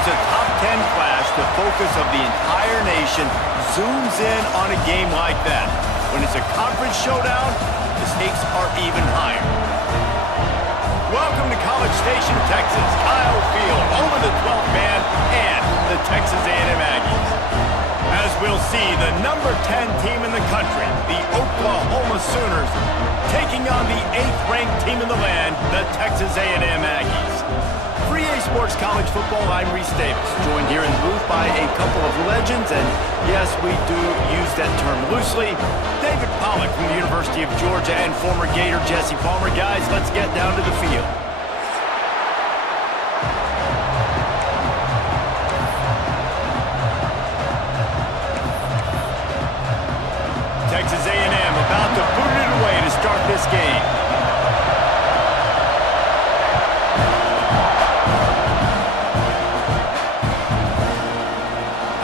There's a top 10 clash. The focus of the entire nation zooms in on a game like that. When it's a conference showdown, the stakes are even higher. Welcome to College Station, Texas. Kyle Field, home of the 12th man and the Texas A&M Aggies. As we'll see, the number 10 team in the country, the Oklahoma Sooners, taking on the 8th-ranked team in the land, the Texas A&M Aggies. For EA Sports College Football, I'm Reese Davis, joined here in the booth by a couple of legends, and yes, we do use that term loosely. David Pollack from the University of Georgia and former Gator Jesse Palmer. Guys, let's get down to the field. Texas A&M about to boot it away to start this game.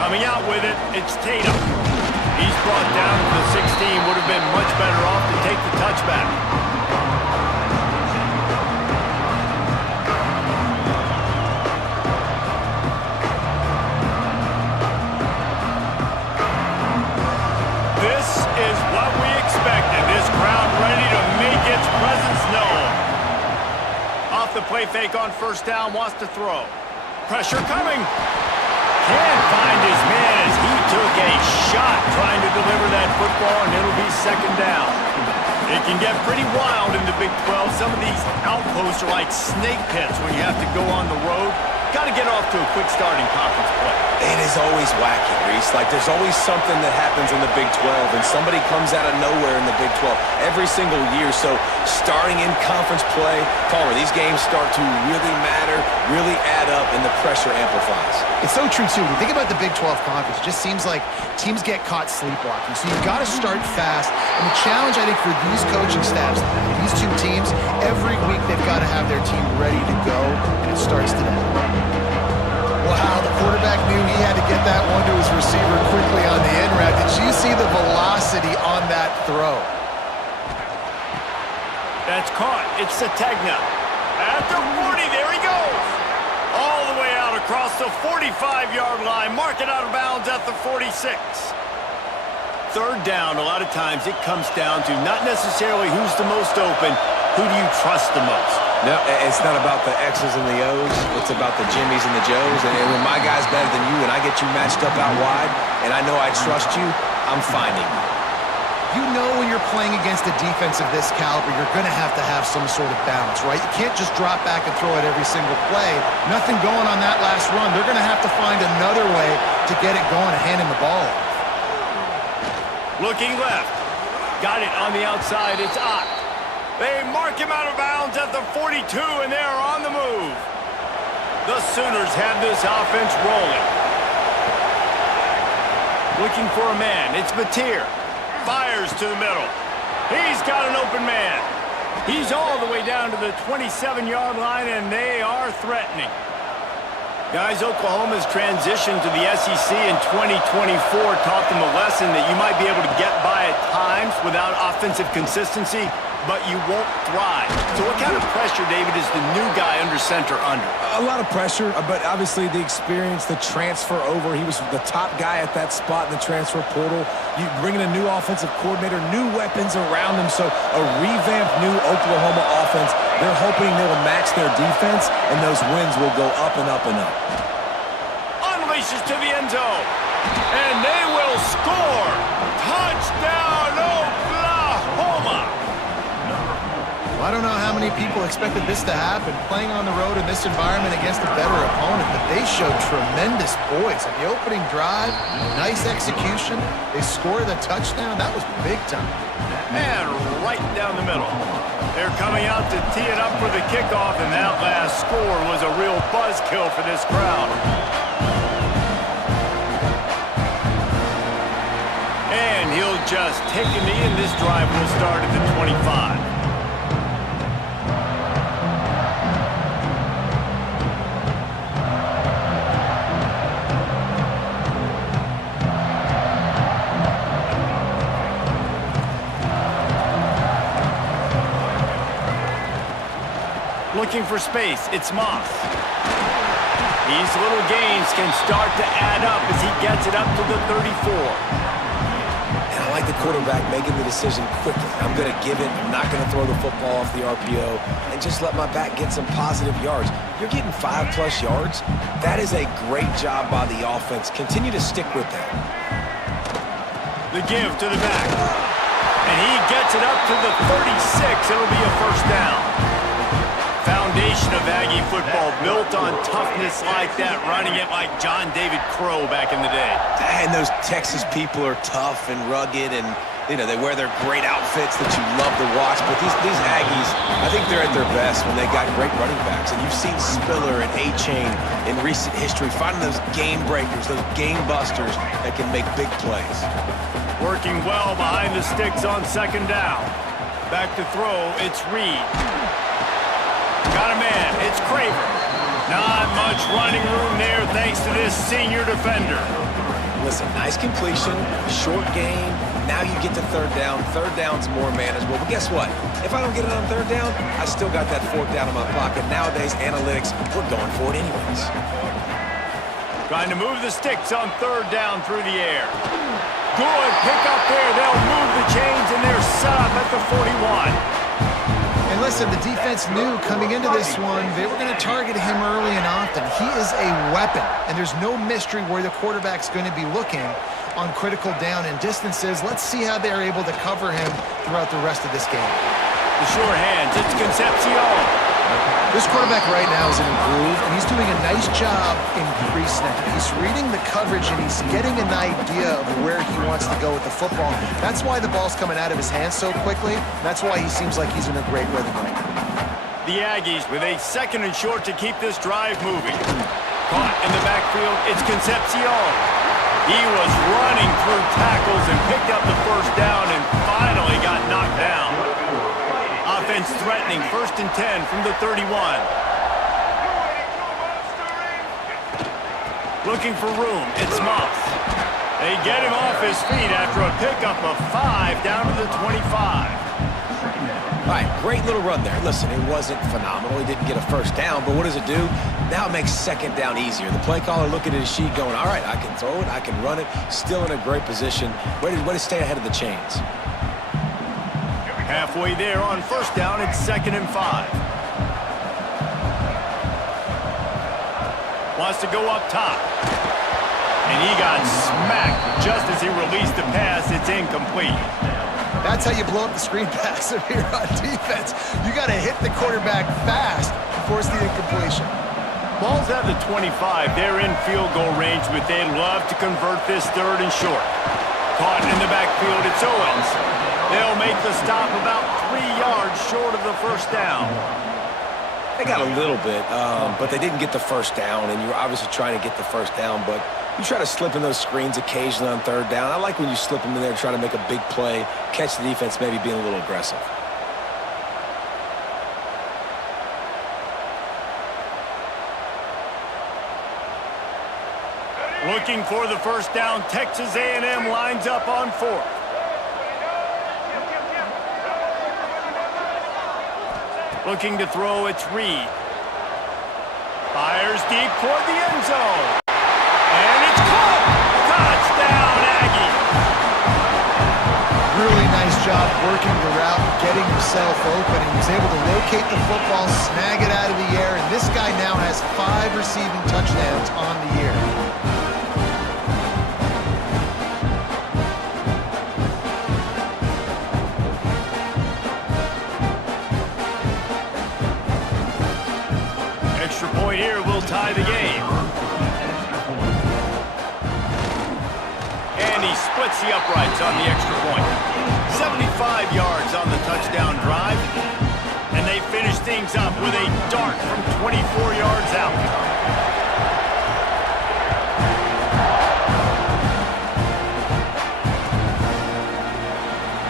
Coming out with it, it's Tatum. He's brought down to the 16. Would have been much better off to take the touchback. This is what we expected. This crowd ready to make its presence known. Off the play fake on first down, wants to throw. Pressure coming. Can't find his man as he took a shot trying to deliver that football, and it'll be second down. It can get pretty wild in the Big 12. Some of these outposts are like snake pits when you have to go on the road. Got to get off to a quick start in conference play. It is always wacky, Reese. Like, there's always something that happens in the Big 12, and somebody comes out of nowhere in the Big 12 every single year. So, starting in conference play, Palmer, these games start to really matter, really add up, and the pressure amplifies. It's so true, too. When you think about the Big 12 conference, it just seems like teams get caught sleepwalking. So, you've got to start fast. And the challenge, I think, for these coaching staffs, these two teams, every week they've got to have their team ready to go, and it starts today. Wow, the quarterback knew he had to get that one to his receiver quickly on the end route. Did you see the velocity on that throw? That's caught. It's Sategna. At the 40, there he goes. All the way out across the 45-yard line. Mark it out of bounds at the 46. Third down, a lot of times it comes down to not necessarily who's the most open, who do you trust the most? No, it's not about the X's and the O's. It's about the Jimmys and the Joes. And when my guy's better than you and I get you matched up out wide and I know I trust you, I'm finding you. You know when you're playing against a defense of this caliber, you're going to have some sort of balance, right? You can't just drop back and throw it every single play. Nothing going on that last run. They're going to have to find another way to get it going and hand him the ball. Looking left. Got it on the outside. It's Ott. They mark him out of bounds at the 42, and they're on the move. The Sooners have this offense rolling. Looking for a man. It's Mateer. Fires to the middle. He's got an open man. He's all the way down to the 27-yard line, and they are threatening. Guys, Oklahoma's transition to the SEC in 2024 taught them a lesson that you might be able to get by at times without offensive consistency, but you won't thrive. So what kind of pressure, David, is the new guy under center under? A lot of pressure, but obviously the experience, the transfer over. He was the top guy at that spot in the transfer portal. You bring in a new offensive coordinator, new weapons around him, so a revamped new Oklahoma offense. They're hoping they will match their defense, and those wins will go up and up and up. Unleashes to the end zone, and they will score. Touchdown, Oklahoma! Well, I don't know how many people expected this to happen, playing on the road in this environment against a better opponent, but they showed tremendous poise. On the opening drive, nice execution. They score the touchdown. That was big time. And right down the middle. They're coming out to tee it up for the kickoff, and that last score was a real buzzkill for this crowd. And he'll just take a knee, and this drive will start at the 25. Looking for space, it's Moss. These little gains can start to add up as he gets it up to the 34. And I like the quarterback making the decision quickly. I'm going to give it. I'm not going to throw the football off the RPO and just let my back get some positive yards. You're getting 5+ yards. That is a great job by the offense. Continue to stick with that. The give to the back. And he gets it up to the 36. It'll be a first down. Foundation of Aggie football built on toughness like that, running it like John David Crow back in the day. And those Texas people are tough and rugged, and you know they wear their great outfits that you love to watch. But these Aggies, I think they're at their best when they got great running backs. And you've seen Spiller and A-Chain in recent history finding those game breakers, those game busters that can make big plays. Working well behind the sticks on second down. Back to throw, it's Reed. Got a man, it's Craver. Not much running room there thanks to this senior defender. Listen, nice completion, short game. Now you get to third down. Third down's more manageable. But guess what? If I don't get it on third down, I still got that fourth down in my pocket. Nowadays, analytics, we're going for it anyways. Trying to move the sticks on third down through the air. Good pick up there. They'll move the chains, and they're set up at the 41. And listen, the defense knew coming into this one, they were going to target him early and often. He is a weapon, and there's no mystery where the quarterback's going to be looking on critical down and distances. Let's see how they're able to cover him throughout the rest of this game. The short hands, it's Concepcion. This quarterback right now is in a groove, and he's doing a nice job in pre-snap. He's reading the coverage, and he's getting an idea of where he wants to go with the football. That's why the ball's coming out of his hands so quickly. That's why he seems like he's in a great rhythm right now. The Aggies with a second and short to keep this drive moving. Caught in the backfield, it's Concepcion. He was running through tackles and picked up the first down and finally got knocked down. Offense threatening, 1st and 10 from the 31. Looking for room, it's Moss. They get him off his feet after a pickup of 5 down to the 25. All right, great little run there. Listen, it wasn't phenomenal. He didn't get a first down, but what does it do? Now it makes second down easier. The play caller looking at his sheet going, all right, I can throw it, I can run it, still in a great position. Way to stay ahead of the chains. Halfway there on first down, it's 2nd and 5. Wants to go up top. And he got smacked just as he released the pass. It's incomplete. That's how you blow up the screen pass if you're on defense. You got to hit the quarterback fast to force the incompletion. Ball's at the 25. They're in field goal range, but they'd love to convert this 3rd and short. Caught in the backfield, it's Owens. They'll make the stop about 3 yards short of the first down. They got a little bit, but they didn't get the first down, and you're obviously trying to get the first down, but you try to slip in those screens occasionally on third down. I like when you slip them in there to try to make a big play, catch the defense maybe being a little aggressive. Looking for the first down, Texas A&M lines up on 4th. Looking to throw, it's Reed. Fires deep toward the end zone. And it's caught! Touchdown, Aggie! Really nice job working the route, getting himself open. He was able to locate the football, snag it out of the air, and this guy now has 5 receiving touchdowns on the year. Extra point here will tie the game. And he splits the uprights on the extra point. 75 yards on the touchdown drive. And they finish things up with a dart from 24 yards out.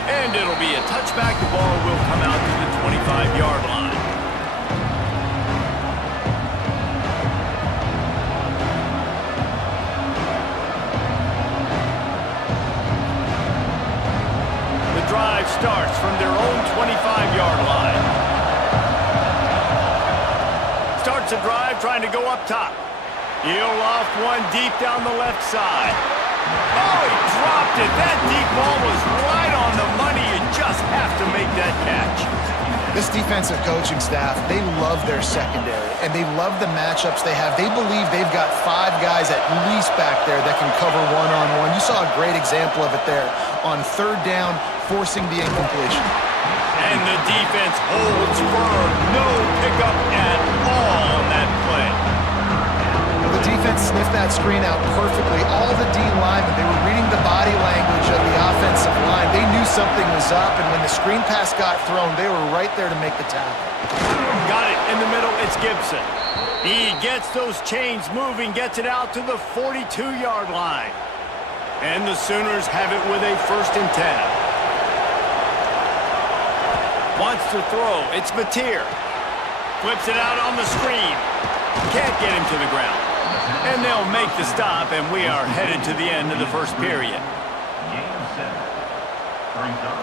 And it'll be a touchback. The ball will come out to the 25-yard line. Drive starts from their own 25-yard line. Starts a drive trying to go up top. He'll loft one deep down the left side. Oh, he dropped it. That deep ball was right on the money. You just have to make that catch. This defensive coaching staff, they love their secondary, and they love the matchups they have. They believe they've got 5 guys at least back there that can cover one-on-one. You saw a great example of it there on 3rd down, forcing the incompletion. And the defense holds firm. No pickup at all on that play. Well, the defense sniffed that screen out perfectly. All the D linemen, they were reading the body language of the offensive line. They knew something was up, and when the screen pass got thrown, they were right there to make the tackle. Got it in the middle. It's Gibson. He gets those chains moving, gets it out to the 42-yard line. And the Sooners have it with a 1st and 10. Wants to throw. It's Mateer. Flips it out on the screen. Can't get him to the ground. And they'll make the stop, and we are headed to the end of the 1st period. Game 7 brings up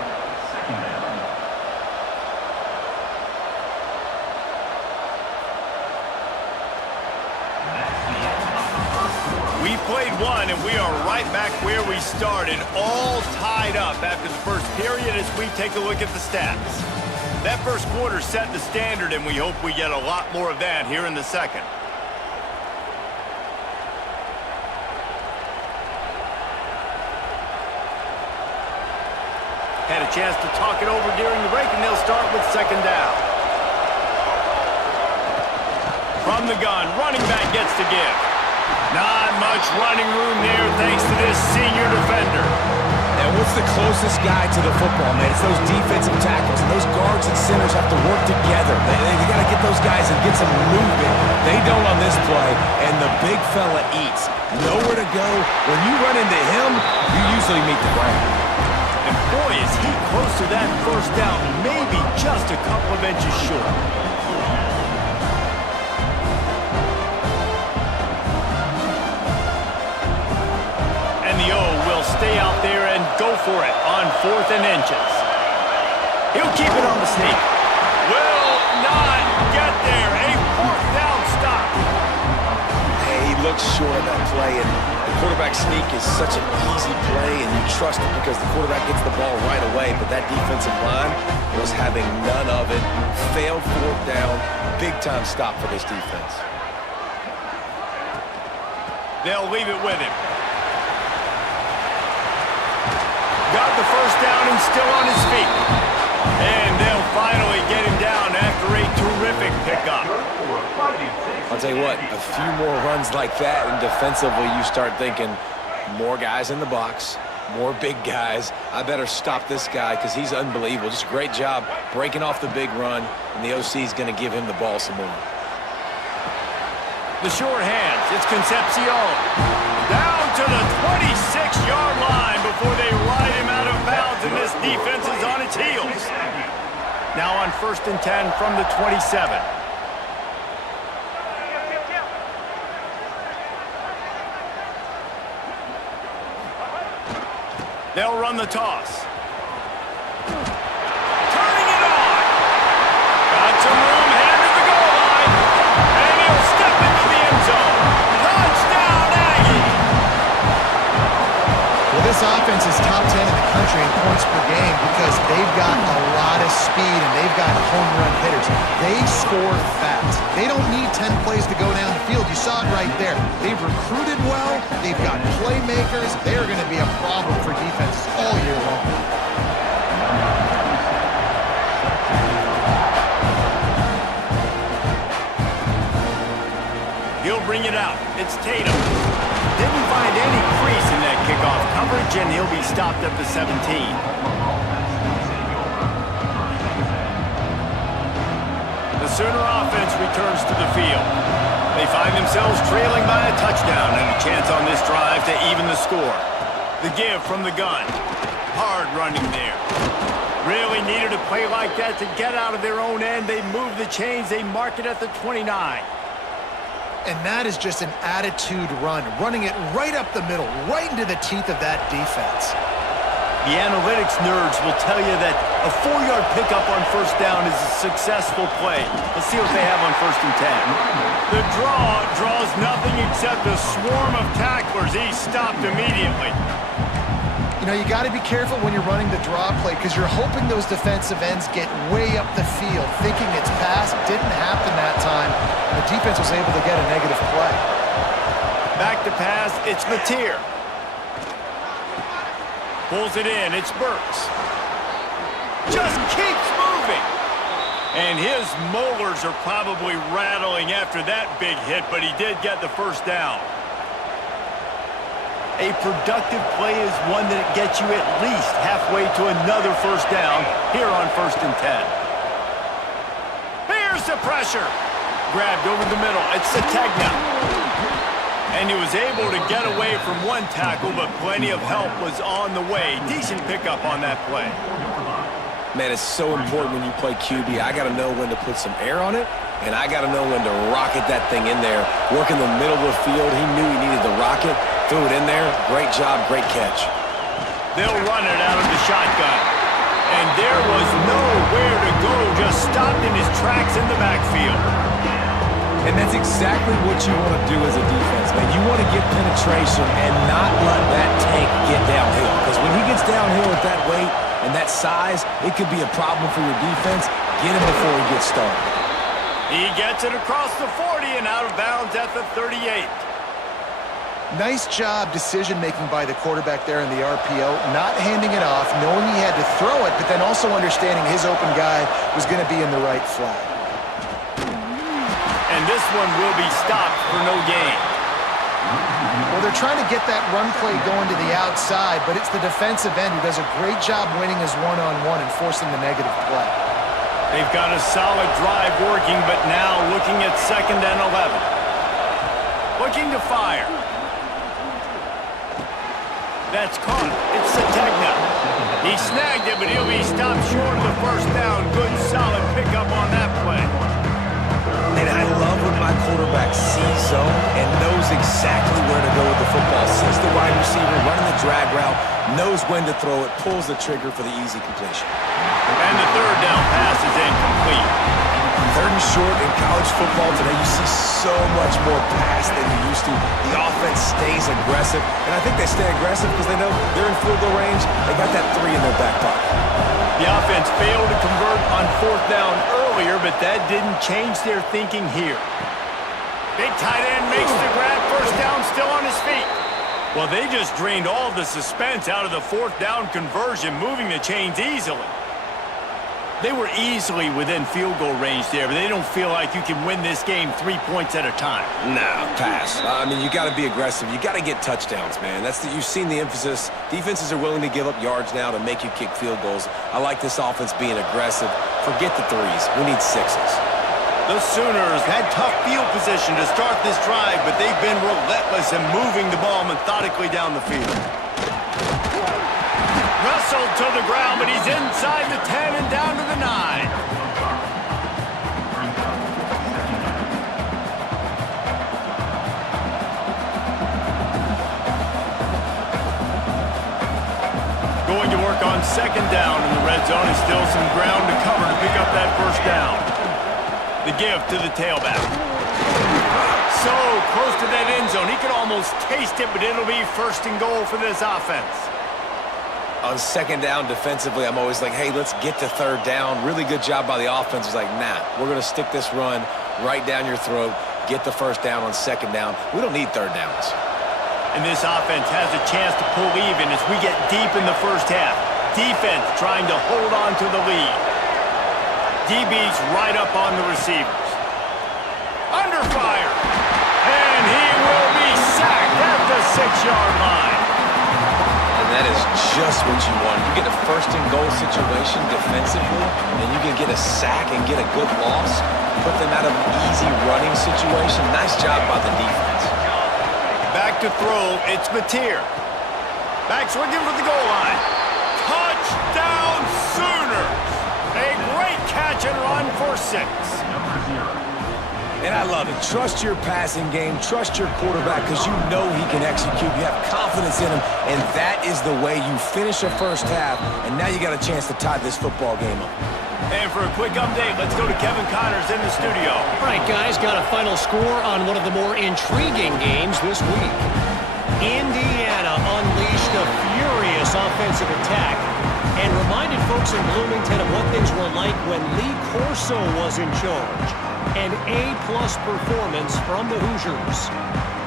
2nd down. We played one, and we are right back where we started, all tied up after the 1st period as we take a look at the stats. That 1st quarter set the standard, and we hope we get a lot more of that here in the 2nd. Had a chance to talk it over during the break, and they'll start with 2nd down. From the gun, running back gets to give. Not much running room there thanks to this senior defender. And what's the closest guy to the football, man? It's those defensive tackles, and those guards and centers have to work together. They got to get those guys and get some movement. They don't on this play, and the big fella eats. Nowhere to go. When you run into him, you usually meet the ground. And boy, is he close to that 1st down, maybe just a couple of inches short. And the O will stay out there and go for it on 4th and inches. He'll keep it on the sneak. Will not get there. A 4th down stop. Hey, he looks short of that play, and the quarterback sneak is such an easy play, and you trust it because the quarterback gets the ball right away, but that defensive line was having none of it. Failed 4th down. Big-time stop for this defense. They'll leave it with him. Got the 1st down and still on his feet. And they'll finally get him down after a terrific pickup. I'll tell you what, a few more runs like that, and defensively you start thinking more guys in the box, more big guys. I better stop this guy because he's unbelievable. Just a great job breaking off the big run, and the OC is going to give him the ball some more. The short hands, it's Concepcion. Down to the 26-yard line before they ride him out of bounds, and this defense is on its heels. Now on 1st and 10 from the 27. They'll run the toss. Turning it on. Got some room, headed to the goal line. And he'll step into the end zone. Touchdown, Aggie! Well, this offense is top 10 in the country in points per game because they've got a lot of speed and they've got home run hitters. They score fast. They don't need 10 plays to go down the field. You saw it right there. They've recruited well. They've got playmakers. They are going to be a problem for defenses all year long. He'll bring it out. It's Tatum. Didn't find any crease in that kickoff coverage, and he'll be stopped at the 17. The Sooner offense returns to the field. They find themselves trailing by a touchdown and a chance on this drive to even the score. The give from the gun. Hard running there. Really needed a play like that to get out of their own end. They move the chains. They mark it at the 29. And that is just an attitude run, running it right up the middle, right into the teeth of that defense. The analytics nerds will tell you that a 4-yard pickup on first down is a successful play. Let's see what they have on 1st and 10. The draw draws nothing except a swarm of tacklers. He's stopped immediately. You know, you got to be careful when you're running the draw play because you're hoping those defensive ends get way up the field, thinking it's pass. Didn't happen that time. And the defense was able to get a negative play. Back to pass, it's Mateer. Pulls it in, it's Burks. Just keeps moving. And his molars are probably rattling after that big hit, but he did get the first down. A productive play is one that gets you at least halfway to another first down here on 1st and 10. Here's the pressure. Grabbed over the middle, it's Sategna. And he was able to get away from one tackle, but plenty of help was on the way. Decent pickup on that play. Man, it's so important when you play QB. I got to know when to put some air on it, and I got to know when to rocket that thing in there. Work in the middle of the field. He knew he needed the rocket. Threw it in there. Great job, great catch. They'll run it out of the shotgun. And there was nowhere to go, just stopped in his tracks in the backfield. And that's exactly what you want to do as a defense, man. You want to get penetration and not let that tank get downhill. Because when he gets downhill at that weight and that size, it could be a problem for your defense. Get him before he gets started. He gets it across the 40 and out of bounds at the 38. Nice job decision-making by the quarterback there in the RPO, not handing it off, knowing he had to throw it, but then also understanding his open guy was going to be in the right flat. And this one will be stopped for no gain. Well, they're trying to get that run play going to the outside, but it's the defensive end who does a great job winning his one-on-one and forcing the negative play. They've got a solid drive working, but now looking at 2nd and 11. Looking to fire. That's caught. It's Sategna. He snagged it, but he'll be stopped short of the first down. Good, solid pickup on that play. And I love when my quarterback sees zone and knows exactly where to go with the football. Sees the wide receiver running the drag route, knows when to throw it, pulls the trigger for the easy completion. And the 3rd down pass is incomplete. 3rd and short in college football today, you see so much more pass than you used to. The offense stays aggressive, and I think they stay aggressive because they know they're in field goal range. They got that 3 in their back pocket. The offense failed to convert on 4th down earlier, but that didn't change their thinking here. Big tight end makes the grab, first down, still on his feet. Well, they just drained all the suspense out of the 4th down conversion, moving the chains easily. They were easily within field goal range there, but they don't feel like you can win this game 3 points at a time. Nah, pass. I mean, you got to be aggressive. You got to get touchdowns, man. You've seen the emphasis. Defenses are willing to give up yards now to make you kick field goals. I like this offense being aggressive. Forget the 3s. We need 6s. The Sooners had tough field position to start this drive, but they've been relentless in moving the ball methodically down the field. Wrestled to the ground, but he's inside the 10 and down to the 9. Going to work on 2nd down in the red zone. And still some ground to cover to pick up that first down. The give to the tailback. So close to that end zone. He could almost taste it, but it'll be 1st and goal for this offense. On 2nd down defensively, I'm always like, hey, let's get to 3rd down. Really good job by the offense. It's like, nah, we're going to stick this run right down your throat, get the 1st down on 2nd down. We don't need 3rd downs. And this offense has a chance to pull even as we get deep in the first half. Defense trying to hold on to the lead. DB's right up on the receivers. Under fire. And he will be sacked at the 6-yard line. And that is just what you want. You get a 1st and goal situation defensively, and you can get a sack and get a good loss, put them out of an easy running situation. Nice job by the defense. Back to throw, it's Mateer. Back's looking for the goal line. Touchdown Sooners! A great catch and run for 6. And I I love it. Trust your passing game. Trust your quarterback because you know he can execute. You have confidence in him, and that is the way you finish a first half, and now you got a chance to tie this football game up. And for a quick update, let's go to Kevin Connors in the studio. All right, guys, got a final score on one of the more intriguing games this week. Indiana unleashed a furious offensive attack and reminded folks in Bloomington of what things were like when Lee Corso was in charge. An A-plus performance from the Hoosiers.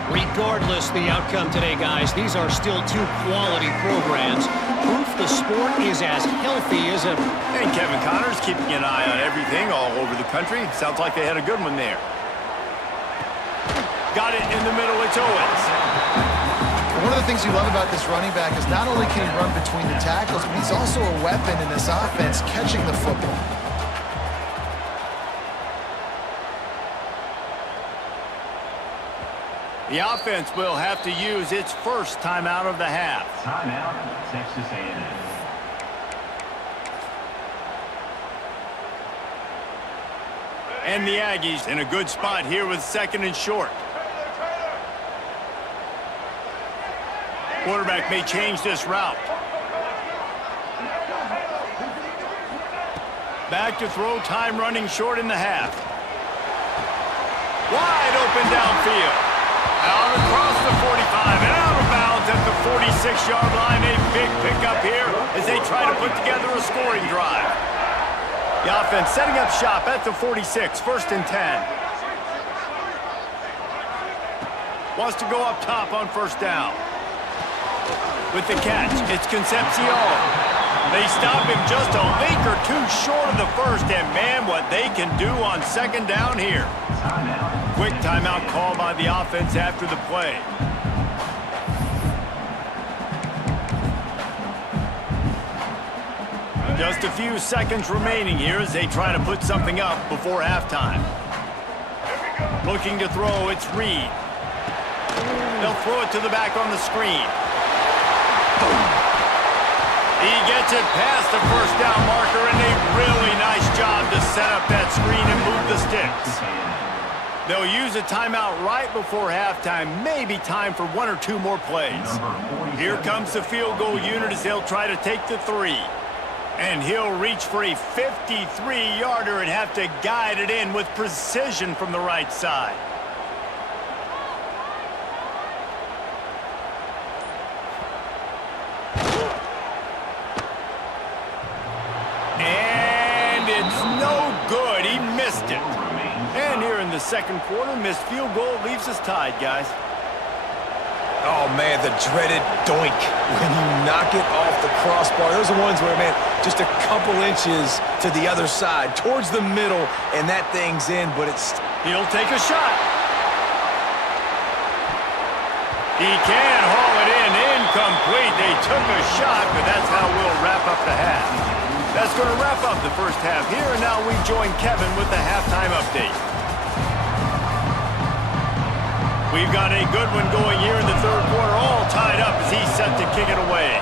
Regardless the outcome today, guys, these are still two quality programs. Proof the sport is as healthy as ever. And Kevin Connors keeping an eye on everything all over the country. Sounds like they had a good one there. Got it in the middle, it's Owens. One of the things you love about this running back is not only can he run between the tackles, but he's also a weapon in this offense catching the football. The offense will have to use its first timeout of the half. Timeout, Texas A&M. And the Aggies in a good spot here with 2nd and short. Quarterback may change this route. Back to throw, time running short in the half. Wide open downfield. Out across the 45 and out of bounds at the 46-yard line. A big pickup here as they try to put together a scoring drive. The offense setting up shop at the 46, 1st and 10. Wants to go up top on 1st down. With the catch, it's Concepcion. They stop him just a link or two short of the 1st, and man, what they can do on 2nd down here. Quick timeout call by the offense after the play. Just a few seconds remaining here as they try to put something up before halftime. Looking to throw, it's Reed. They'll throw it to the back on the screen. He gets it past the 1st down marker, and a really nice job to set up that screen and move the sticks. They'll use a timeout right before halftime. Maybe time for 1 or 2 more plays. Here comes the field goal unit as they'll try to take the 3. And he'll reach for a 53-yarder and have to guide it in with precision from the right side. And it's no good. He missed it. And here in the 2nd quarter, missed field goal leaves us tied, guys. Oh, man, the dreaded doink when you knock it off the crossbar. Those are ones where, man, just a couple inches to the other side, towards the middle, and that thing's in, but it's... He'll take a shot. He can haul it in, incomplete. They took a shot, but that's how we'll wrap up the half. That's going to wrap up the first half here, and now we join Kevin with the halftime update. We've got a good one going here in the 3rd quarter, all tied up as he's set to kick it away.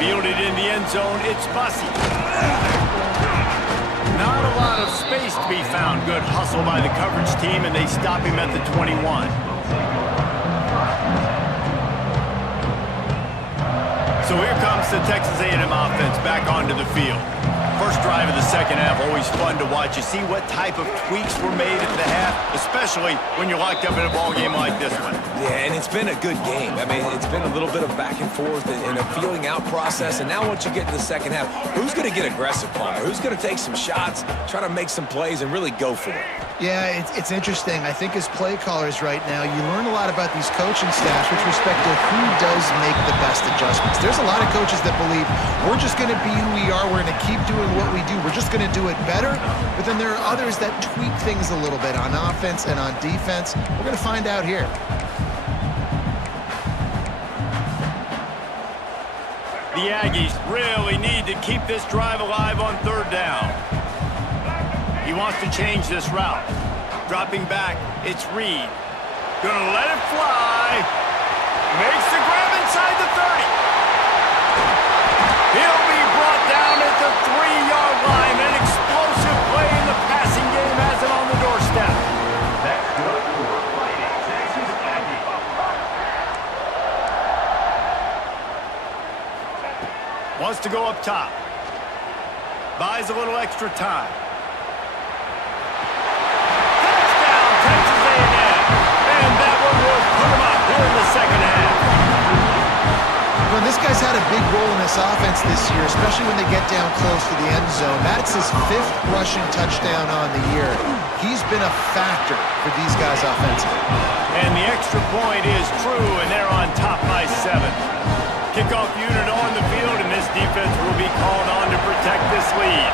Fielded in the end zone, it's Bussey. Not a lot of space to be found. Good hustle by the coverage team, and they stop him at the 21. So here comes the Texas A&M offense back onto the field. First drive of the 2nd half, always fun to watch. You see what type of tweaks were made at the half, especially when you're locked up in a ball game like this one. Yeah, and it's been a good game. I mean, it's been a little bit of back and forth and a feeling out process. And now once you get to the 2nd half, who's going to get aggressive, Palmer? Who's going to take some shots, try to make some plays, and really go for it? Yeah, it's interesting. I think as play callers right now, you learn a lot about these coaching staffs with respect to who does make the best adjustments. There's a lot of coaches that believe we're just going to be who we are. We're going to keep doing what we do. We're just going to do it better. But then there are others that tweak things a little bit on offense and on defense. We're going to find out here. The Aggies really need to keep this drive alive on 3rd down. He wants to change this route. Dropping back, it's Reed. Gonna let it fly. Makes the grab inside the 30. He'll be brought down at the 3-yard line. Wants to go up top. Buys a little extra time. Touchdown, Texas A&M. And that one will put him up here in the second half. Well, this guy's had a big role in this offense this year, especially when they get down close to the end zone. That's his 5th rushing touchdown on the year. He's been a factor for these guys offensively. And the extra point is true, and they're on top by 7. Kickoff unit on the field, and this defense will be called on to protect this lead.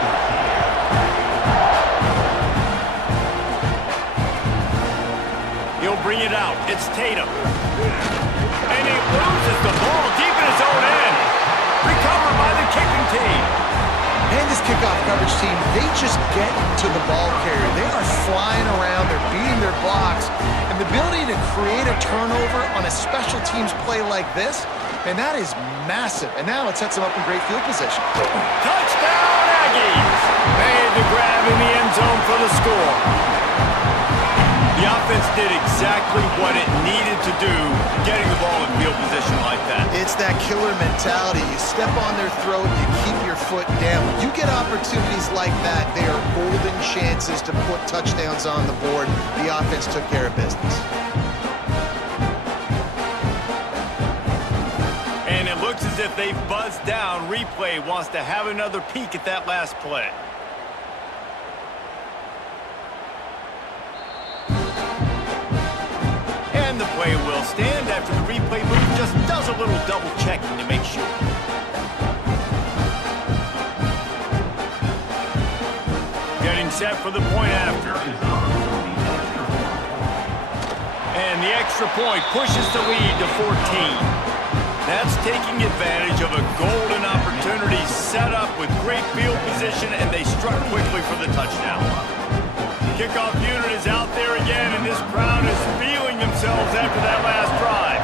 He'll bring it out. It's Tatum. And he loses the ball deep in his own end. Recovered by the kicking team. And this kickoff coverage team, they just get to the ball carrier. They are flying around. They're beating their blocks. And the ability to create a turnover on a special teams play like this, and that is massive. And now it sets them up in great field position. Touchdown, Aggies! Made the grab in the end zone for the score. The offense did exactly what it needed to do, getting the ball in field position like that. It's that killer mentality. You step on their throat, you keep your foot down. When you get opportunities like that, they are golden chances to put touchdowns on the board. The offense took care of business. And it looks as if they've buzzed down. Replay wants to have another peek at that last play. And the play will stand after the replay booth just does a little double checking to make sure. Getting set for the point after. And the extra point pushes the lead to 14. That's taking advantage of a golden opportunity set up with great field position, and they struck quickly for the touchdown. Kickoff unit is out there again, and this crowd is feeling themselves after that last drive.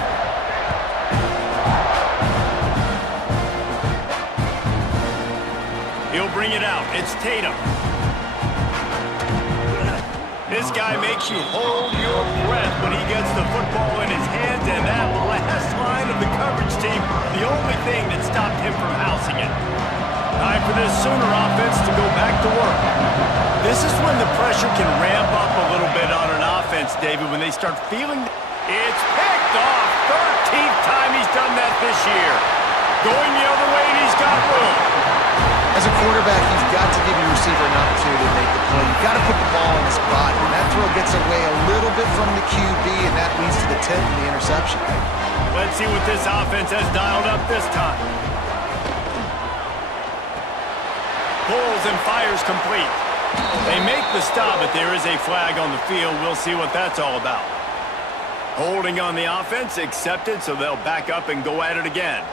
He'll bring it out. It's Tatum. This guy makes you hold your breath when he gets the football in his hands, and that last line of the coverage team, the only thing that stopped him from housing it. Time for this Sooner offense to go back to work. This is when the pressure can ramp up a little bit on an offense, David, when they start feeling it's picked off. 13th time he's done that this year. Going the other way, and he's got room. As a quarterback, you've got to give your receiver an opportunity to make the play. You've got to put the ball in his body. And that throw gets away a little bit from the QB, and that leads to the tip and the interception. Let's see what this offense has dialed up this time. Pulls and fires complete. They make the stop, but there is a flag on the field. We'll see what that's all about. Holding on the offense, accepted, so they'll back up and go at it again.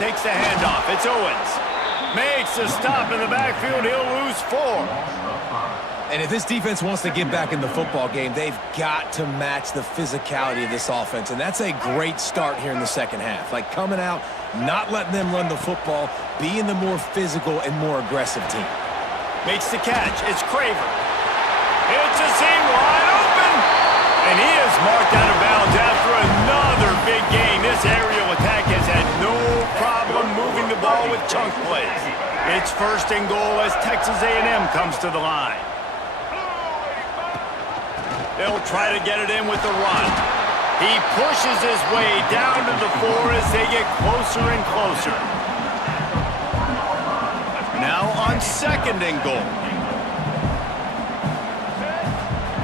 Takes the handoff. It's Owens. Makes a stop in the backfield. He'll lose 4. And if this defense wants to get back in the football game, they've got to match the physicality of this offense. And that's a great start here in the second half. Like coming out, not letting them run the football, being the more physical and more aggressive team. Makes the catch. It's Craver. It's a seam wide open. And he is marked out of bounds after another big gain. This aerial attack has had no problem moving the ball with chunk plays. It's 1st and goal as Texas A&M comes to the line. They'll try to get it in with the run. He pushes his way down to the 4 as they get closer and closer. Now on 2nd and goal.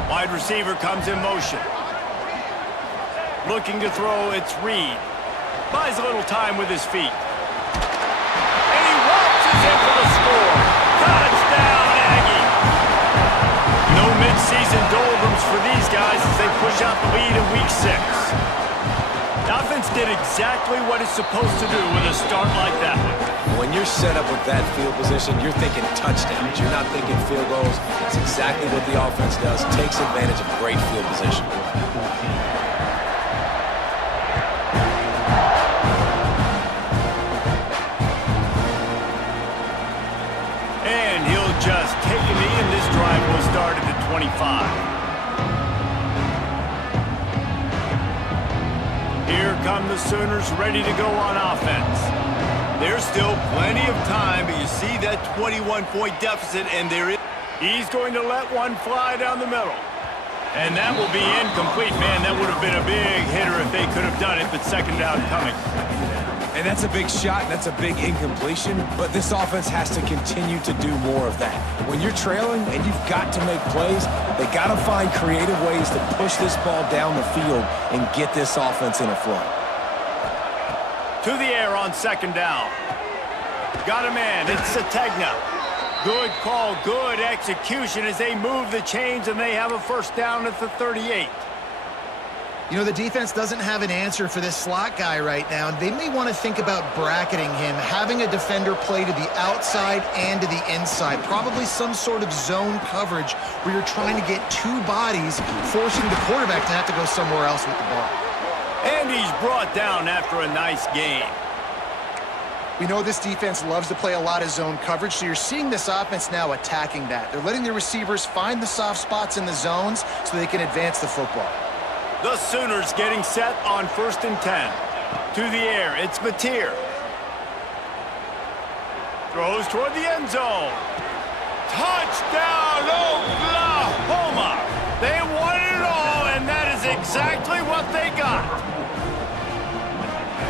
Wide receiver comes in motion. Looking to throw, it's Reed. Buys a little time with his feet. And he waltzes in for the score. Touchdown, Aggie. No midseason doldrums for these guys as they push out the lead in week 6. The offense did exactly what it's supposed to do with a start like that one. When you're set up with that field position, you're thinking touchdowns. You're not thinking field goals. It's exactly what the offense does. Takes advantage of great field position. 25. Here come the Sooners ready to go on offense. There's still plenty of time, but you see that 21-point deficit, and he's going to let one fly down the middle. And that will be incomplete. Man, that would have been a big hitter if they could have done it, but second down coming. And that's a big shot, and that's a big incompletion, but this offense has to continue to do more of that. When you're trailing and you've got to make plays, they got to find creative ways to push this ball down the field and get this offense in a flow. To the air on second down. Got a man. It's Sategna. Good call, good execution as they move the chains, and they have a first down at the 38. You know, the defense doesn't have an answer for this slot guy right now. They may want to think about bracketing him, having a defender play to the outside and to the inside. Probably some sort of zone coverage where you're trying to get two bodies, forcing the quarterback to have to go somewhere else with the ball. And he's brought down after a nice gain. We know this defense loves to play a lot of zone coverage, so you're seeing this offense now attacking that. They're letting the receivers find the soft spots in the zones so they can advance the football. The Sooners getting set on 1st and 10. To the air, it's Mateer. Throws toward the end zone. Touchdown, Oklahoma! They won it all, and that is exactly what they got.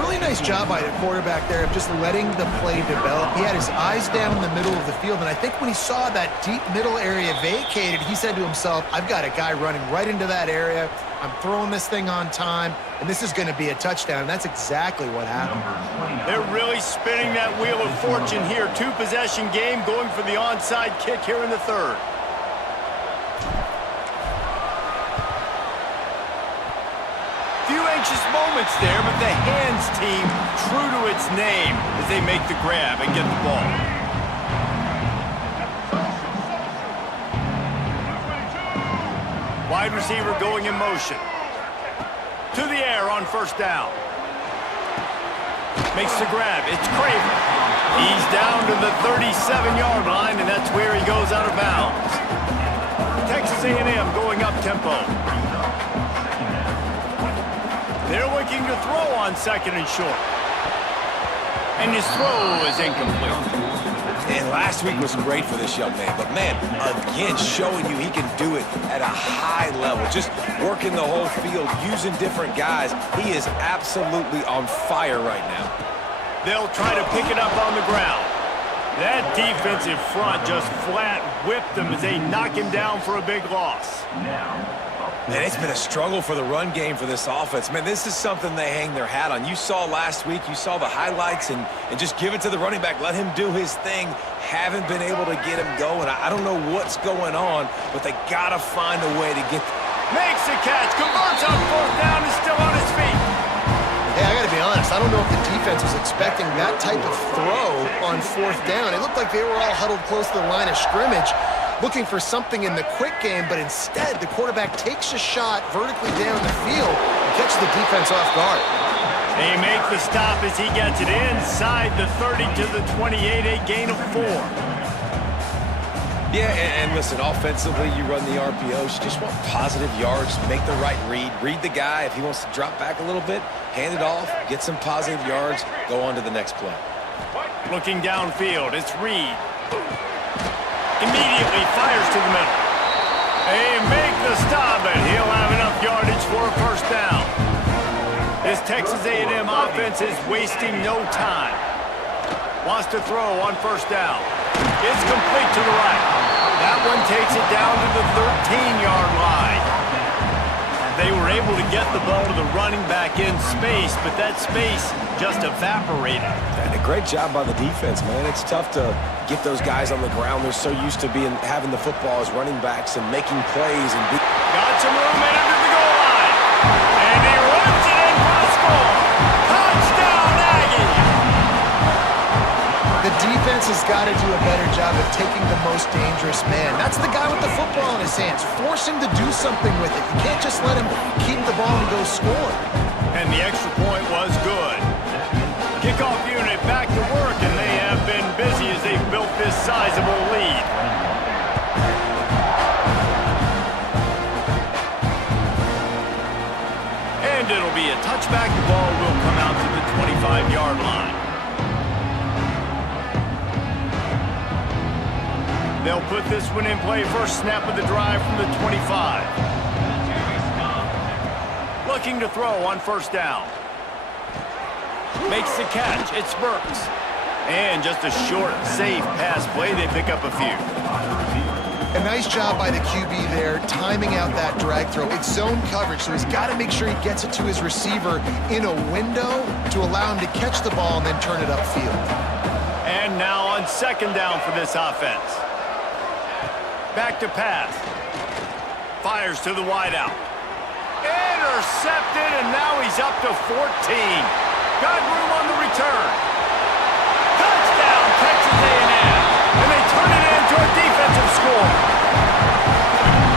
Really nice job by the quarterback there of just letting the play develop. He had his eyes down in the middle of the field, and I think when he saw that deep middle area vacated, he said to himself, I've got a guy running right into that area. I'm throwing this thing on time, and this is going to be a touchdown, and that's exactly what happened. They're really spinning that wheel of fortune here. Two-possession game going for the onside kick here in the third. Few anxious moments there, but the hands team true to its name as they make the grab and get the ball. Wide receiver going in motion. To the air on first down. Makes the grab. It's Craven. He's down to the 37-yard line, and that's where he goes out of bounds. Texas A&M going up tempo. They're looking to throw on second and short. And his throw is incomplete. And last week was great for this young man. But, man, again, showing you he can do it at a high level. Just working the whole field, using different guys. He is absolutely on fire right now. They'll try to pick it up on the ground. That defensive front just flat whipped them as they knock him down for a big loss. Man, it's been a struggle for the run game for this offense. Man, this is something they hang their hat on. You saw last week, you saw the highlights, and just give it to the running back. Let him do his thing. Haven't been able to get him going. I don't know what's going on, but they got to find a way to get... Makes the catch, converts on fourth down, is still on his feet. Hey, I got to be honest. I don't know if the defense was expecting that type of throw on fourth down. It looked like they were all huddled close to the line of scrimmage, looking for something in the quick game, but instead the quarterback takes a shot vertically down the field and catches the defense off guard. They make the stop as he gets it inside the 30 to the 28, a gain of 4. Yeah, and listen, offensively, you run the RPOs. You just want positive yards, make the right read the guy. If he wants to drop back a little bit, hand it off, get some positive yards, go on to the next play. Looking downfield, it's Reed. Immediately fires to the middle. They make the stop, and he'll have enough yardage for a first down. This Texas A&M offense is wasting no time. Wants to throw on first down. It's complete to the right. That one takes it down to the 13-yard line. They were able to get the ball to the running back in space, but that space just evaporated. And a great job by the defense, man. It's tough to get those guys on the ground. They're so used to having the football as running backs and making plays. Got some room in under the goal line. And he runs it in for the score. Touchdown, Aggie! The defense has got to do a better job of taking the most dangerous man. That's the guy with the football in his hands. Force him to do something with it. You can't just let him keep the ball and go score. And the extra point was good. Kickoff unit back to work, and they have been busy as they've built this sizable lead. And it'll be a touchback. The ball will come out to the 25-yard line. They'll put this one in play. First snap of the drive from the 25. Looking to throw on first down. Makes the catch. It's Burks. And just a short, safe pass play. They pick up a few. A nice job by the QB there, timing out that drag throw. It's zone coverage, so he's got to make sure he gets it to his receiver in a window to allow him to catch the ball and then turn it upfield. And now on second down for this offense. Back to pass. Fires to the wideout. Intercepted, and now he's up to 14. Got room on the return. Touchdown, Texas A&M. And they turn it into a defensive score.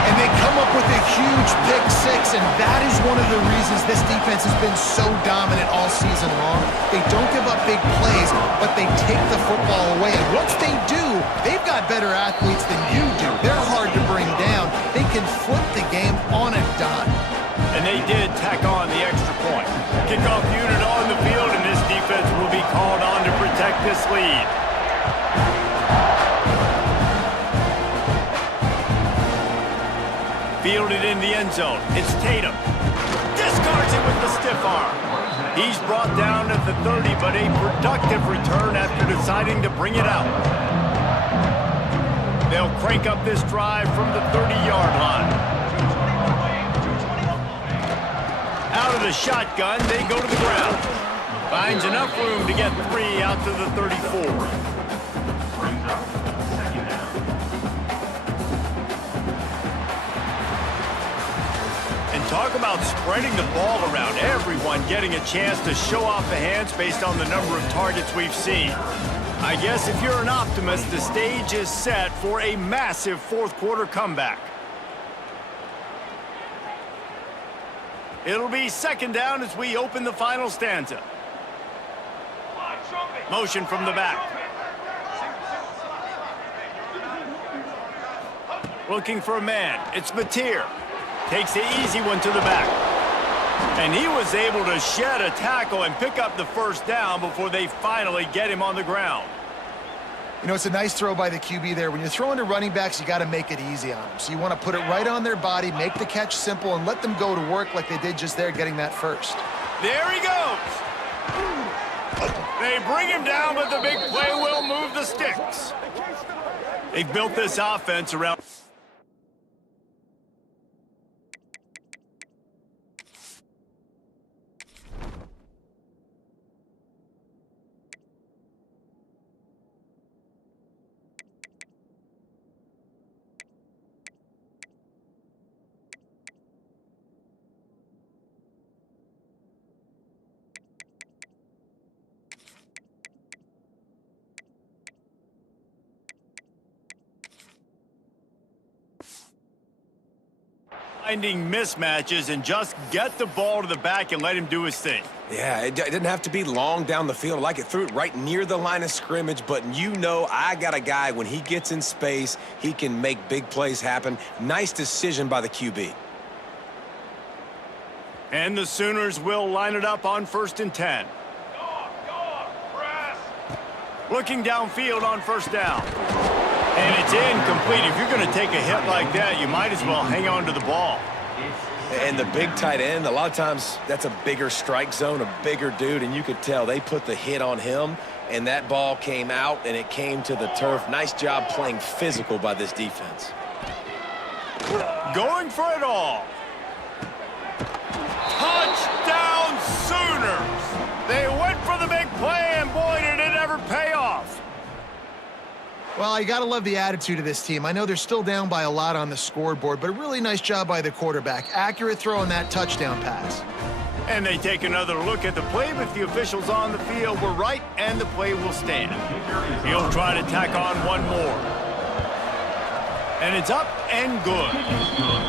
And they come up with a huge pick six, and that is one of the reasons this defense has been so dominant all season long. They don't give up big plays, but they take the football away. And once they do, they've got better athletes than you do. They're hard to bring down. They can flip the game on a dime. And they did tack on the extra point. Kickoff unit on the field, and this defense will be called on to protect this lead. Fielded in the end zone. It's Tatum. Discards it with the stiff arm. He's brought down at the 30, but a productive return after deciding to bring it out. They'll crank up this drive from the 30-yard line. Out of the shotgun, they go to the ground. Finds enough room to get 3 out to the 34. Brings up second down. And talk about spreading the ball around. Everyone getting a chance to show off the hands based on the number of targets we've seen. I guess if you're an optimist, the stage is set for a massive fourth-quarter comeback. It'll be second down as we open the final stanza. Motion from the back. Looking for a man. It's Mateer. Takes the easy one to the back. And he was able to shed a tackle and pick up the first down before they finally get him on the ground. You know, it's a nice throw by the QB there. When you're throwing to running backs, you got to make it easy on them. So you want to put it right on their body, make the catch simple, and let them go to work like they did just there, getting that first. There he goes. They bring him down, but the big play will move the sticks. They built this offense around... finding mismatches and just get the ball to the back and let him do his thing. Yeah, it didn't have to be long down the field. I like it, threw it right near the line of scrimmage, but you know I got a guy, when he gets in space, he can make big plays happen. Nice decision by the QB. And the Sooners will line it up on 1st and 10. Looking downfield on first down. And it's incomplete. If you're going to take a hit like that, you might as well hang on to the ball. And the big tight end, a lot of times that's a bigger strike zone, a bigger dude, and you could tell they put the hit on him, and that ball came out, and it came to the turf. Nice job playing physical by this defense. Going for it all. Touchdown Sooners! They went for the big play, and boy, did it ever pay off. Well, you got to love the attitude of this team. I know they're still down by a lot on the scoreboard, but a really nice job by the quarterback. Accurate throw on that touchdown pass. And they take another look at the play, but the officials on the field were right, and the play will stand. He'll try to tack on one more. And it's up and good.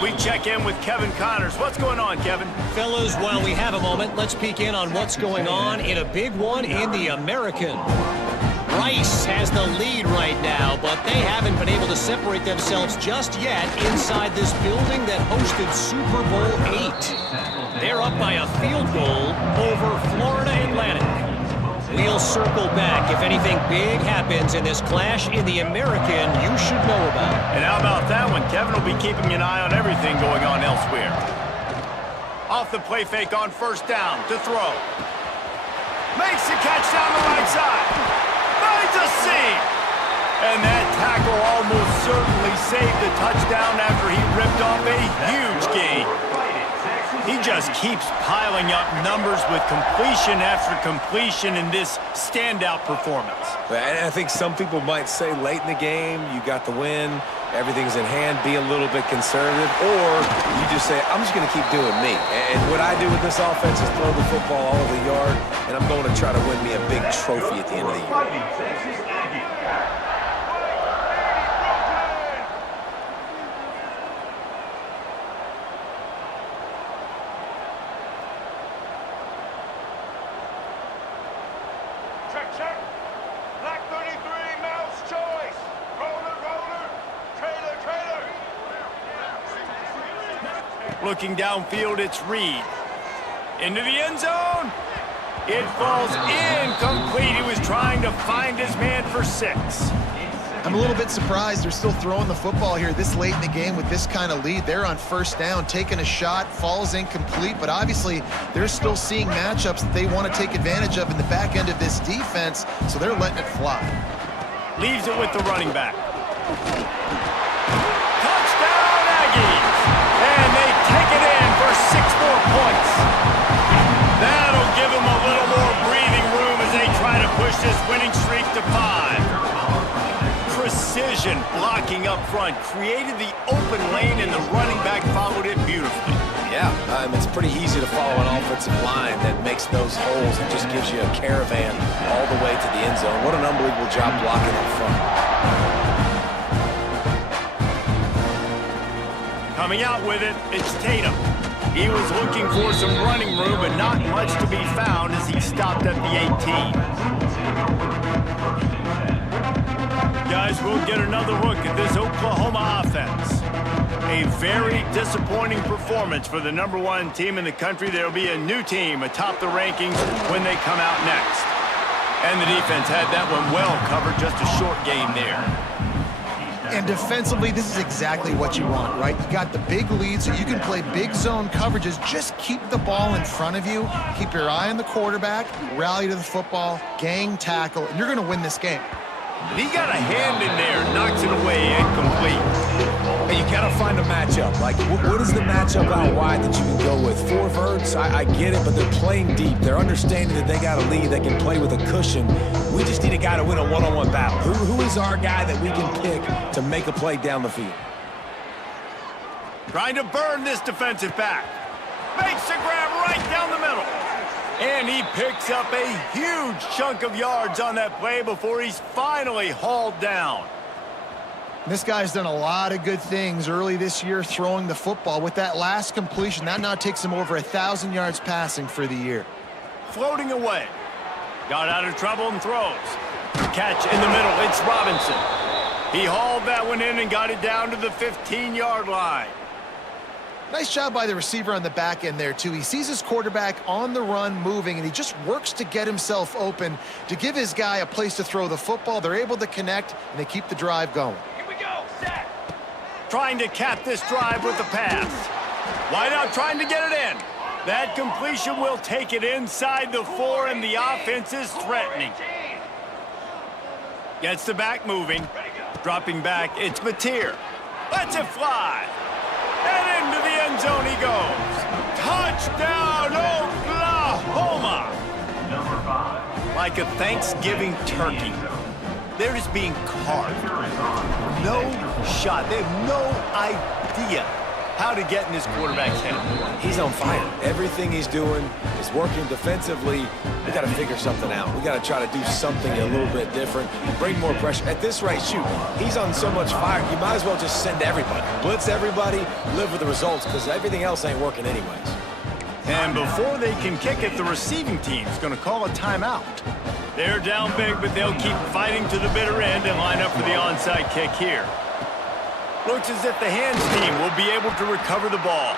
We check in with Kevin Connors. What's going on, Kevin? Fellas, while we have a moment, let's peek in on what's going on in a big one in the American. Rice has the lead right now, but they haven't been able to separate themselves just yet inside this building that hosted Super Bowl VIII. They're up by a field goal over Florida Atlantic. We'll circle back if anything big happens in this clash in the American you should know about. And how about that one? Kevin will be keeping an eye on everything going on elsewhere. Off the play fake on first down to throw. Makes the catch down the right side. Finds a seam. And that tackle almost certainly saved the touchdown after he ripped off a huge gain. He just keeps piling up numbers with completion after completion in this standout performance. And I think some people might say late in the game, you got the win, everything's in hand, be a little bit conservative, or you just say, I'm just going to keep doing me. And what I do with this offense is throw the football all over the yard, and I'm going to try to win me a big trophy at the end of the year. Check. Black 33, mouse choice. Roller. Trailer. Looking downfield, it's Reed. Into the end zone. It falls incomplete. He was trying to find his man for 6. I'm a little bit surprised they're still throwing the football here this late in the game with this kind of lead. They're on first down, taking a shot, falls incomplete, but obviously they're still seeing matchups that they want to take advantage of in the back end of this defense, so they're letting it fly. Leaves it with the running back. Touchdown, Aggies! And they take it in for 6 more points. That'll give them a little more breathing room as they try to push this winning streak to 5. Precision blocking up front created the open lane, and the running back followed it beautifully. Yeah, it's pretty easy to follow an offensive line that makes those holes and just gives you a caravan all the way to the end zone. What an unbelievable job blocking up front. Coming out with it, it's Tatum. He was looking for some running room, but not much to be found as he stopped at the 18. Guys, we'll get another look at this Oklahoma offense. A very disappointing performance for the #1 team in the country. There will be a new team atop the rankings when they come out next. And the defense had that one well covered, just a short game there. And defensively, this is exactly what you want, right? You got the big lead, so you can play big zone coverages. Just keep the ball in front of you. Keep your eye on the quarterback, rally to the football, gang tackle, and you're going to win this game. He got a hand in there, knocks it away, incomplete. And you got to find a matchup. Like, what is the matchup out wide that you can go with? 4 verts, I get it, but they're playing deep. They're understanding that they got a lead. They can play with a cushion. We just need a guy to win a one-on-one battle. Who is our guy that we can pick to make a play down the field? Trying to burn this defensive back. Makes the grab right down the middle. And he picks up a huge chunk of yards on that play before he's finally hauled down. This guy's done a lot of good things early this year throwing the football. With that last completion, that now takes him over 1,000 yards passing for the year. Floating away. Got out of trouble and throws. Catch in the middle. It's Robinson. He hauled that one in and got it down to the 15-yard line. Nice job by the receiver on the back end there, too. He sees his quarterback on the run moving, and he just works to get himself open to give his guy a place to throw the football. They're able to connect, and they keep the drive going. Here we go, set. Trying to cap this drive with the pass. Wide out trying to get it in. That completion will take it inside the 4, and the offense is threatening. Gets the back moving. Dropping back, it's Mateer. Lets it fly. And into the end zone he goes. Touchdown, Oklahoma! Number 5. Like a Thanksgiving turkey. They're just being carved. No shot. They have no idea how to get in this quarterback's head. He's on fire. Everything he's doing is working defensively. We got to figure something out. We got to try to do something a little bit different. Bring more pressure. At this rate, shoot, he's on so much fire, you might as well just send everybody. Blitz everybody, live with the results, because everything else ain't working anyways. And before they can kick it, the receiving team's going to call a timeout. They're down big, but they'll keep fighting to the bitter end and line up for the onside kick here. Looks as if the hands team will be able to recover the ball.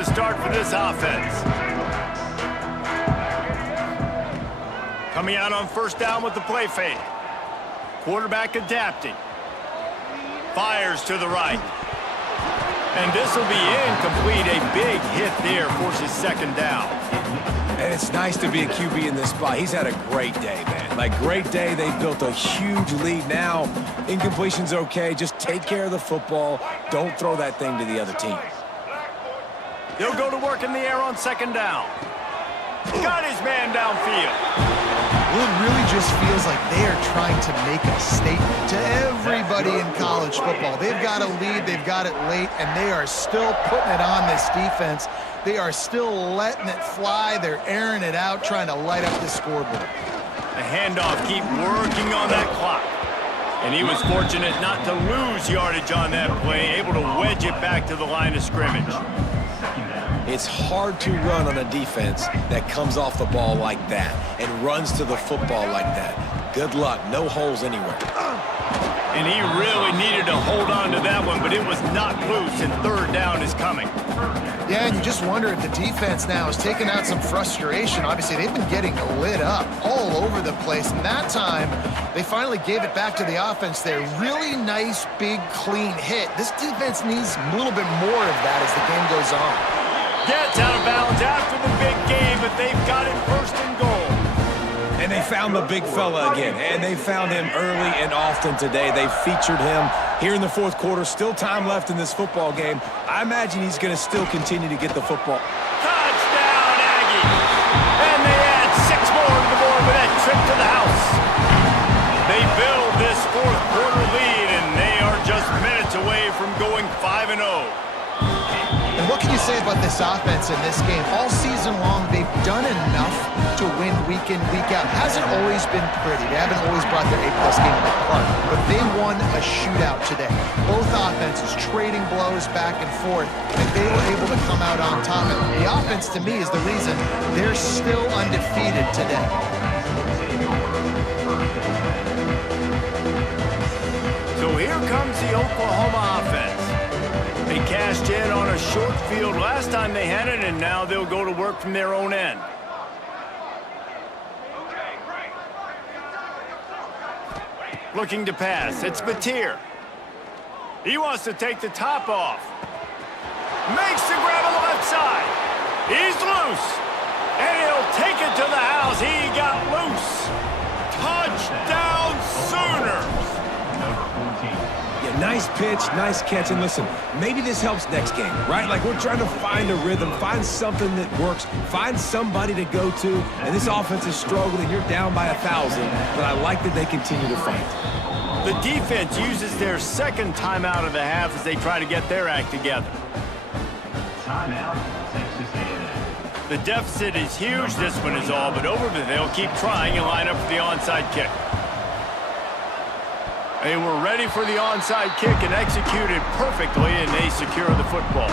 to start for this offense. Coming out on first down with the play fake. Quarterback adapting. Fires to the right. And this will be incomplete. A big hit there forces second down. And it's nice to be a QB in this spot. He's had a great day, man. Like, great day. They built a huge lead. Now, incompletion's okay. Just take care of the football. Don't throw that thing to the other team. They'll go to work in the air on second down. Got his man downfield. Well, it really just feels like they are trying to make a statement to everybody in college football. They've got a lead, they've got it late, and they are still putting it on this defense. They are still letting it fly. They're airing it out, trying to light up the scoreboard. The handoff, keep working on that clock. And he was fortunate not to lose yardage on that play, able to wedge it back to the line of scrimmage. It's hard to run on a defense that comes off the ball like that and runs to the football like that. Good luck. No holes anywhere. And he really needed to hold on to that one, but it was not loose, and third down is coming. Yeah, and you just wonder if the defense now is taking out some frustration. Obviously, they've been getting lit up all over the place, and that time, they finally gave it back to the offense there. Really nice, big, clean hit. This defense needs a little bit more of that as the game goes on. Gets out of bounds after the big game, but they've got it first and goal. And they found the big fella again, and they found him early and often today. They featured him here in the fourth quarter. Still time left in this football game. I imagine he's going to still continue to get the football. Touchdown, Aggie! And they add 6 more to the board with that trip to the house. They build this fourth quarter lead, and they are just minutes away from going 5-0. And what can you say about this offense in this game? All season long, they've done enough to win week in, week out. Hasn't always been pretty. They haven't always brought their A-plus game to the park, but they won a shootout today. Both offenses trading blows back and forth, and they were able to come out on top. And the offense, to me, is the reason they're still undefeated today. So here comes the Oklahoma offense. They cashed in on a short field last time they had it, and now they'll go to work from their own end. Looking to pass. It's Batir. He wants to take the top off. Makes the grab on the left side. He's loose. And he'll take it to the house. He got loose. Touchdown Sooners. Yeah, nice pitch, nice catch. And listen, maybe this helps next game, right? Like, we're trying to find a rhythm, find something that works, find somebody to go to. And this offense is struggling. You're down by 1,000, but I like that they continue to fight. The defense uses their second timeout of the half as they try to get their act together. Timeout, Texas A&M. The deficit is huge. This one is all but over, but they'll keep trying and line up for the onside kick. They were ready for the onside kick and executed perfectly, and they secure the football.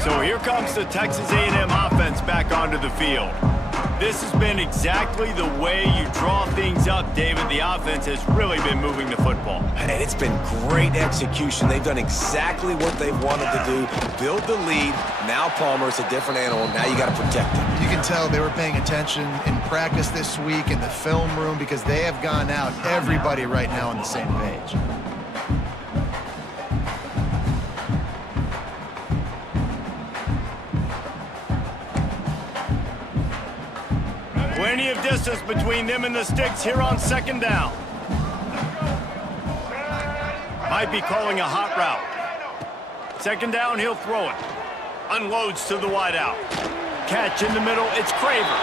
So here comes the Texas A&M offense back onto the field. This has been exactly the way you draw things up, David. The offense has really been moving the football. And it's been great execution. They've done exactly what they wanted to do. Build the lead. Now Palmer's a different animal. Now you got to protect him. You can tell they were paying attention in practice this week in the film room because they have gone out, everybody right now on the same page. Plenty of distance between them and the sticks here on second down. Might be calling a hot route. Second down, he'll throw it. Unloads to the wideout. Catch in the middle, it's Craver.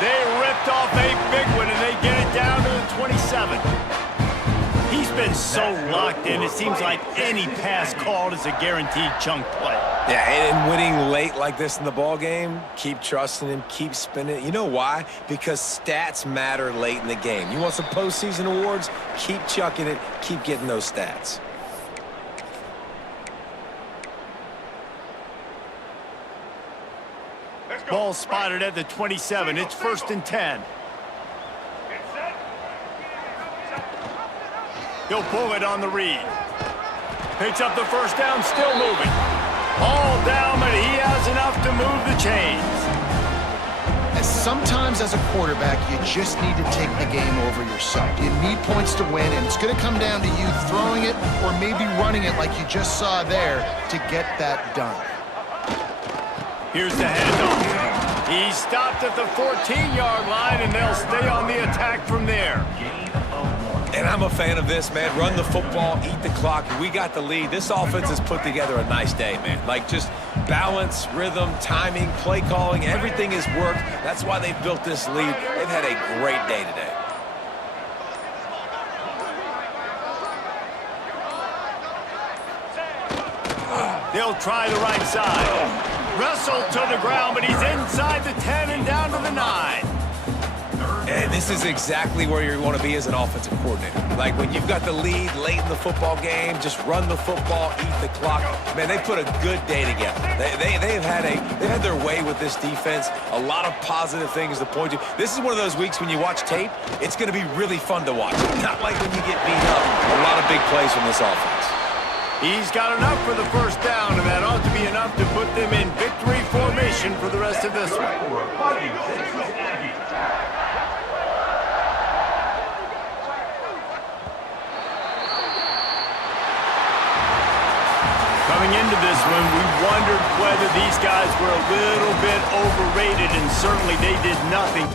They ripped off a big one, and they get it down to the 27. He's been so locked in, it seems like any pass called is a guaranteed chunk play. Yeah, and winning late like this in the ball game, keep trusting him, keep spinning it. You know why? Because stats matter late in the game. You want some postseason awards? Keep chucking it, keep getting those stats. Ball spotted at the 27. It's 1st and 10. He'll pull it on the read. Picks up the first down, still moving. All down, but he has enough to move the chains. And sometimes as a quarterback, you just need to take the game over yourself. You need points to win, and it's going to come down to you throwing it or maybe running it like you just saw there to get that done. Here's the handoff. He stopped at the 14-yard line, and they'll stay on the attack from there. And I'm a fan of this, man. Run the football, eat the clock. We got the lead. This offense has put together a nice day, man. Like, just balance, rhythm, timing, play calling, everything has worked. That's why they've built this lead. They've had a great day today. They'll try the right side. Wrestled to the ground, but he's inside the 10 and down to the 9. And this is exactly where you want to be as an offensive coordinator. Like, when you've got the lead late in the football game, just run the football, eat the clock. Man, they put a good day together. They've had their way with this defense. A lot of positive things to point to. This is one of those weeks when you watch tape, it's going to be really fun to watch. Not like when you get beat up. A lot of big plays from this offense. He's got enough for the first down, and that ought to be enough to put them in victory formation for the rest of this one. Coming into this one, we wondered whether these guys were a little bit overrated, and certainly they did nothing